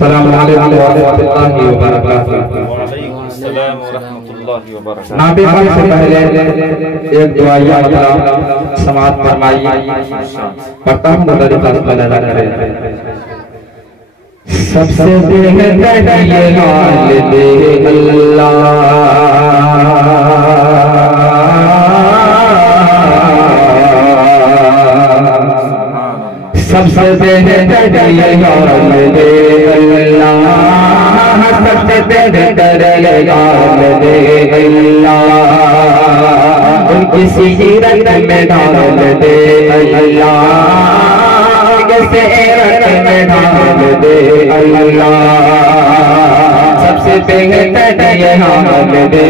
अस्सलामु अलैकुम व रहमतुल्लाहि व बरकातुहू। वालेकुम अस्सलाम व रहमतुल्लाहि व बरकातुहू। नाते पाक से पहले एक दुआया मतलब समाअत फरमाइए। पढ़ता हूँ तो तरीका से अदा करें। सबसे बेहतर ये हाल दे अल्लाह, सबसे बेहतर ये हाल दे अल्लाह, सबसे बेहतर ये हाल दे अल्लाह, उनकी सीरत में डाल दे अल्लाह, सीरत में डाल दे अल्लाह, सबसे बेहतर ये हाल दे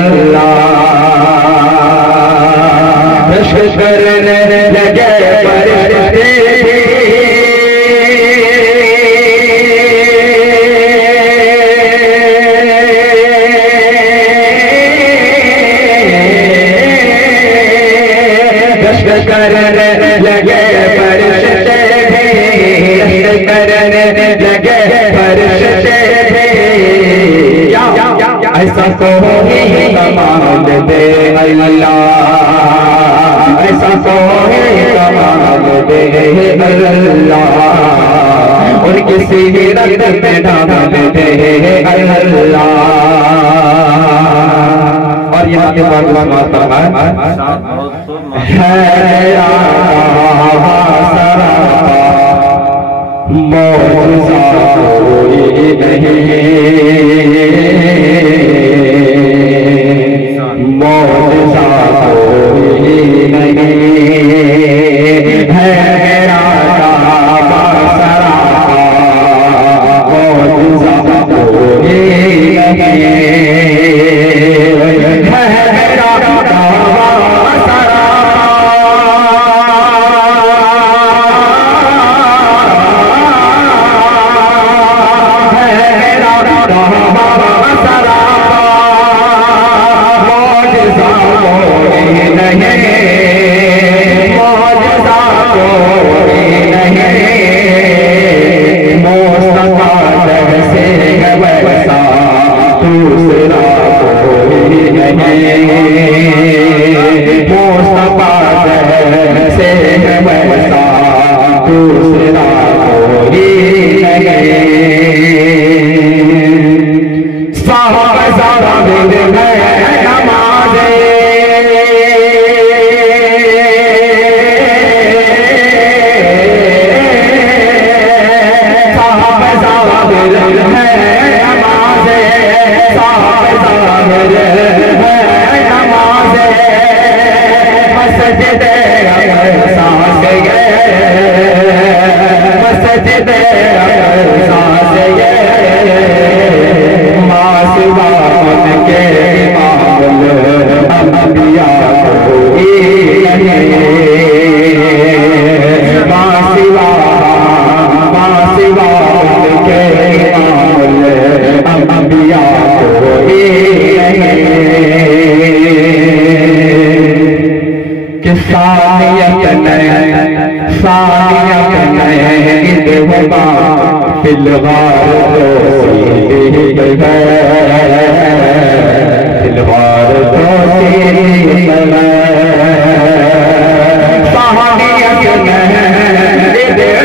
अल्लाह। करने लगे फरिश्ते करने लगे फरिश्ते, करने लगे फरिश्ते, ऐसा कोई कमाल दे अल्लाह, ऐसा कोई कमाल दे अल्लाह, उनकी सीरत में डाल दे अल्लाह। और यहाँ के बाद मौजूदा कोई नहीं, मौजूदा कोई नहीं है, राजा बासरा मौजूदा कोई नहीं है,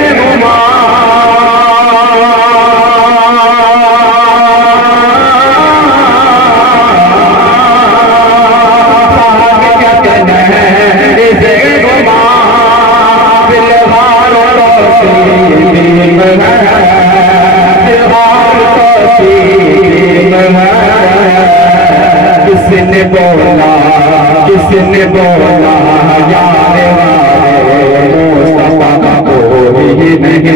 राजा बासरा किसने बोला, किसने बोला यार वाले मुस्तफा कोई नहीं,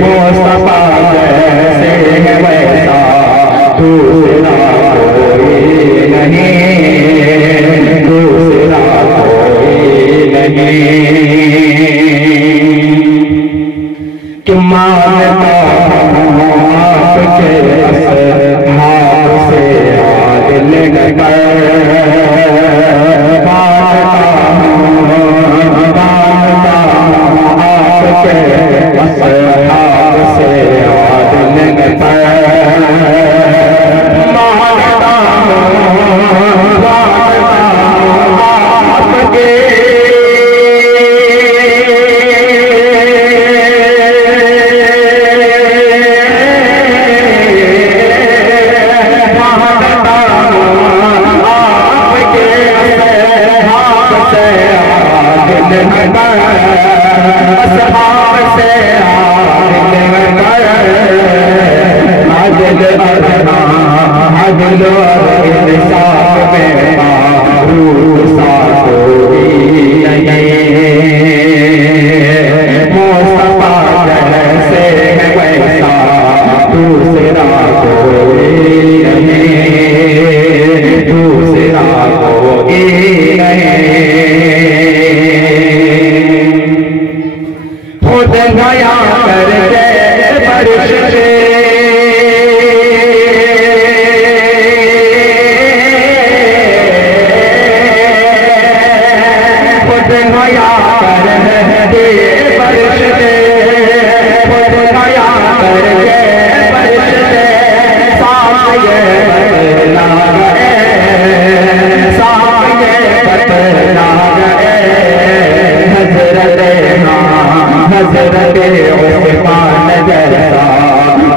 मुस्तफा जैसे वैसा दूसरा कोई नहीं, दूसरा कोई नहीं। कि मानता हूँ आपके हाथ से आदिल कर, मानता हूँ आपके हाथ से बोलो इंसाफ में मारूफ सा कोई नहीं, मुस्तफा जैसे है वैसा दूसरा कोई नहीं, दूसरा कोई नहीं। खुद गया करके बरस दे गया करके बरस दे, खुद गया करके बरस दे, साये बदला गए, साये बदला गए। हजरत उस्मान जैसा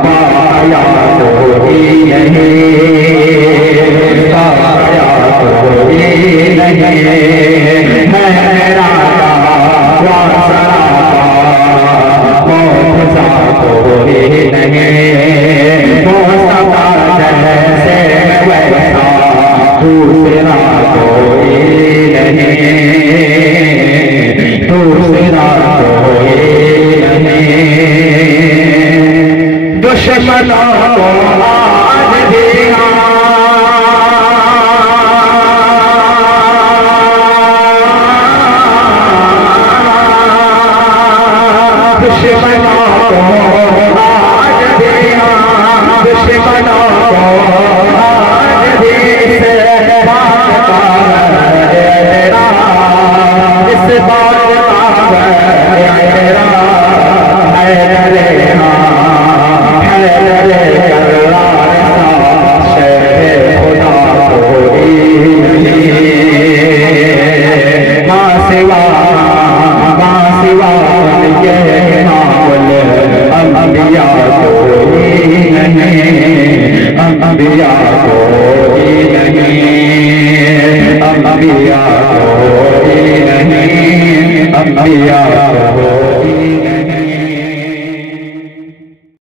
पाया कोई नहीं, पाया कोई नहीं। मेरा सा कोई नहीं, मुस्तफा जैसे वैसा दूसरा कोई नहीं, दूसरा कोई नहीं। दुश्मनों को आज दिया दुश्मनों को आज दिया, दुश्मनों को आज दिया, इस बात का मेरा, इस बात का मेरा है रे हाँ, है रे करार सा शेर खुदा कोई नहीं, माँ सिवा ये मामूल अंबिया कोई नहीं, अंबिया कोई नहीं, अंबिया कोई नहीं, अंबिया